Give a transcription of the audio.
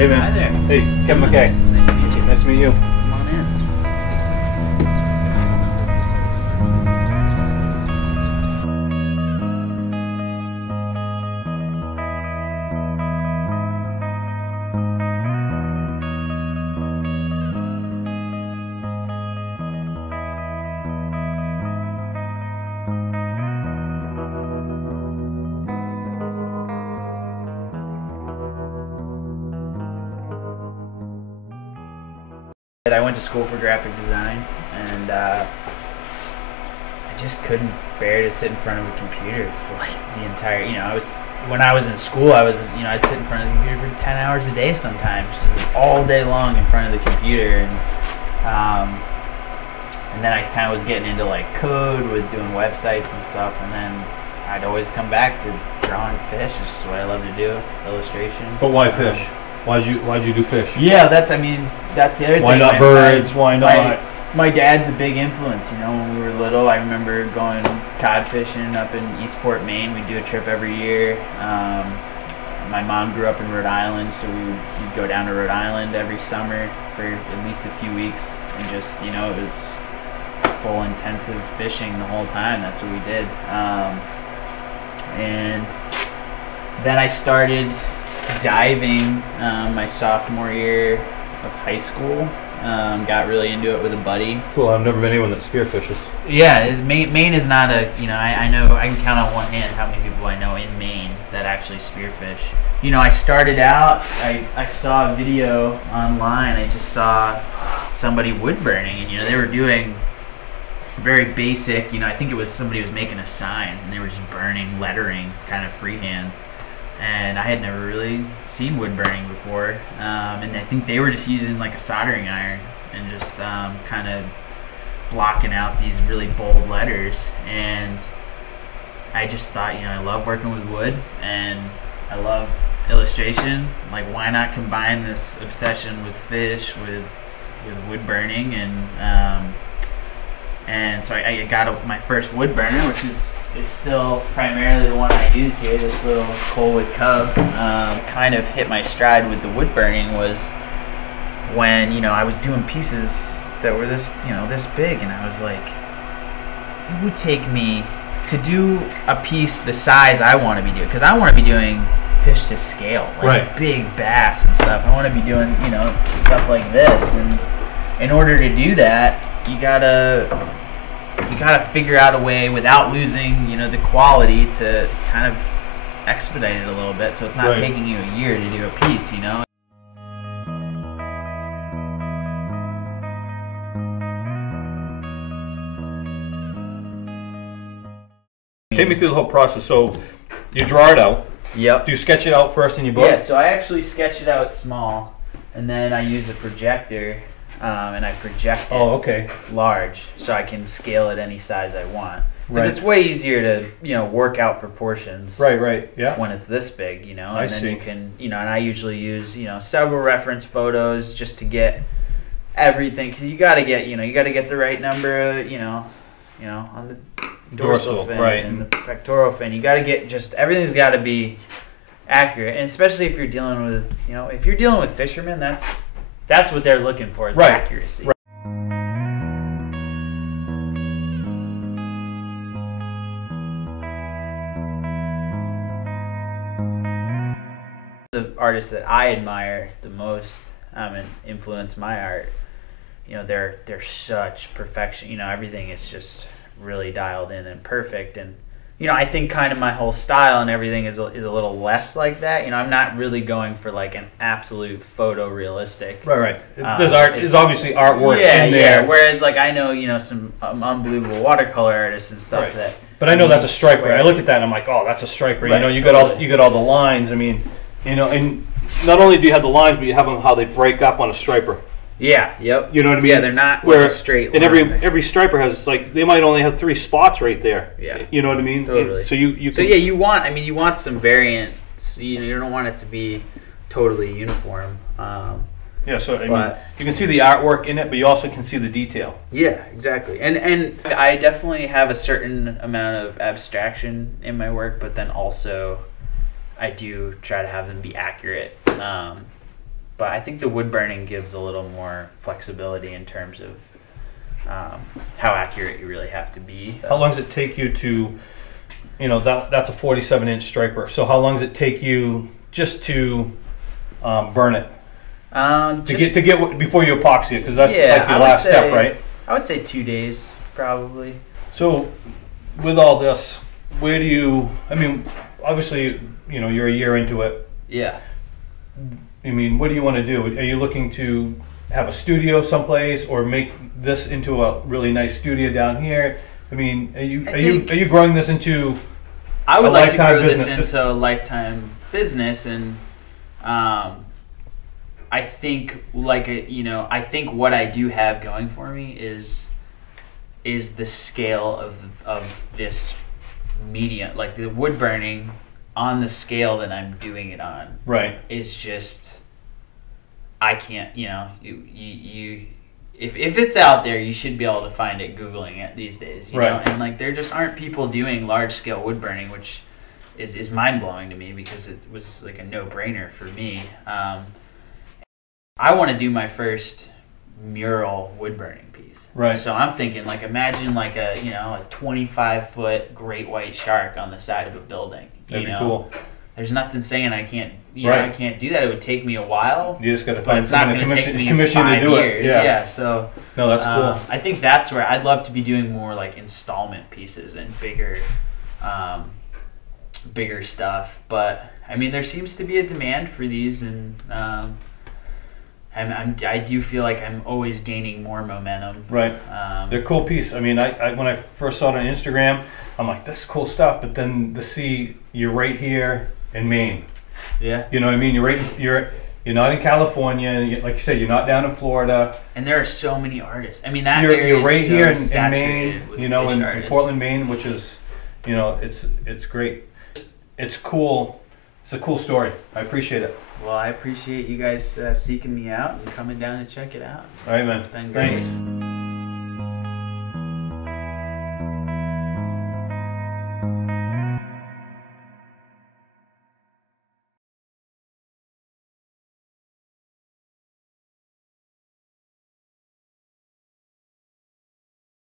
Hey man. Hi there. Hey, Kevin McKay. Nice to meet you. Nice to meet you. Come on in. I went to school for graphic design, and I just couldn't bear to sit in front of a computer for like the entire, when I was in school, I'd sit in front of the computer for 10 hours a day sometimes, all day long in front of the computer, and then I kind of was getting into like code with doing websites and stuff, and then I'd always come back to drawing fish. It's just what I love to do, illustration. But why fish? Why'd you do fish? Yeah, that's the other thing. Why not birds? Why not? My dad's a big influence. When we were little, I remember going cod fishing up in Eastport, Maine. We'd do a trip every year. My mom grew up in Rhode Island, so we'd go down to Rhode Island every summer for at least a few weeks, and just, it was full intensive fishing the whole time. That's what we did. And then I started diving my sophomore year of high school. Got really into it with a buddy. Cool. I've never met anyone that spearfishes. Yeah, Maine is not a, I know, I can count on one hand how many people I know in Maine that actually spearfish. I started out, I saw a video online. I just saw somebody wood burning, and they were doing very basic, I think it was somebody was making a sign, and they were just burning lettering kind of freehand. And I had never really seen wood burning before, and I think they were just using like a soldering iron and just kind of blocking out these really bold letters. And I just thought, I love working with wood and I love illustration. Like, why not combine this obsession with fish with wood burning? And so I got my first wood burner, which is still primarily the one I use here, this little Colwood Cub. Kind of hit my stride with the wood burning was when, I was doing pieces that were this, this big, and I was like, it would take me to do a piece the size I want to be doing, because I want to be doing fish to scale, like big bass and stuff. I want to be doing, stuff like this, and in order to do that, you gotta figure out a way without losing, the quality, to kind of expedite it a little bit, so it's not taking you a year to do a piece, Take me through the whole process. So you draw it out. Yep. Do you sketch it out first in your book? Yeah, so I actually sketch it out small, and then I use a projector. And I project it large, so I can scale it any size I want. Because it's way easier to, work out proportions. Right, yeah. When it's this big, and I then see. you can, and I usually use, several reference photos just to get everything, because you got to get, the right number, on the dorsal fin and the pectoral fin. You got to get everything's got to be accurate, and especially if you're dealing with, if you're dealing with fishermen, that's what they're looking for, is accuracy. Right. The artists that I admire the most and influence my art, they're such perfection. Everything is just really dialed in and perfect. And I think kind of my whole style and everything is a little less like that. I'm not really going for like an absolute photorealistic. Right. There's obviously artwork in there. Yeah. Whereas like I know some unbelievable watercolor artists and stuff that. But I know that's a striper. I looked at that and I'm like, oh, that's a striper. You got all the lines. I mean, and not only do you have the lines, but you have them how they break up on a striper. Yeah. Yep. You know what I mean? Yeah, they're not like a straight line. And every striper has they might only have 3 spots right there. Yeah. You know what I mean? Totally. So you want some variance. You don't want it to be totally uniform. Yeah, so I mean, you can see the artwork in it, but you also can see the detail. Yeah, exactly. And I definitely have a certain amount of abstraction in my work, but then also I do try to have them be accurate. but I think the wood burning gives a little more flexibility in terms of how accurate you really have to be. How long does it take you to, you know, that's a 47-inch striper. So how long does it take you just to burn it? To get before you epoxy it, because that's like the last step, right? I would say 2 days probably. So with all this, where do you? I mean, obviously, you know, you're a year into it. Yeah. I mean, what do you want to do? Are you looking to have a studio someplace, or make this into a really nice studio down here? I mean, are you growing this into? I would like to grow this into a lifetime business, and I think I think what I do have going for me is the scale of this medium, like the wood burning on the scale that I'm doing it on. Right. Is just, I can't, you know, you if it's out there, you should be able to find it Googling it these days, you know? And like there just aren't people doing large scale wood burning, which is mind blowing to me because it was like a no brainer for me. I want to do my first mural wood burning piece. Right. So I'm thinking, like, imagine like a 25-foot great white shark on the side of a building. That'd be cool. There's nothing saying I can't, I can't do that. It would take me a while. You just got to find someone to commission 5 to do years. it. Yeah. So no, that's cool. I think that's where I'd love to be doing more like installment pieces and bigger stuff. But I mean, there seems to be a demand for these, and I do feel like I'm always gaining more momentum. Right. They're a cool piece. I mean, I when I first saw it on Instagram, I'm like, that's cool stuff. But then to see you're right here in Maine. Yeah. You know what I mean? You're not in California. Like you said, you're not down in Florida. And there are so many artists. I mean, that you're right is here so in Maine. You know, in Portland, Maine, which is, you know, it's great. It's cool. It's a cool story. I appreciate it. Well, I appreciate you guys seeking me out and coming down to check it out. All right, man. It's been great. Thanks.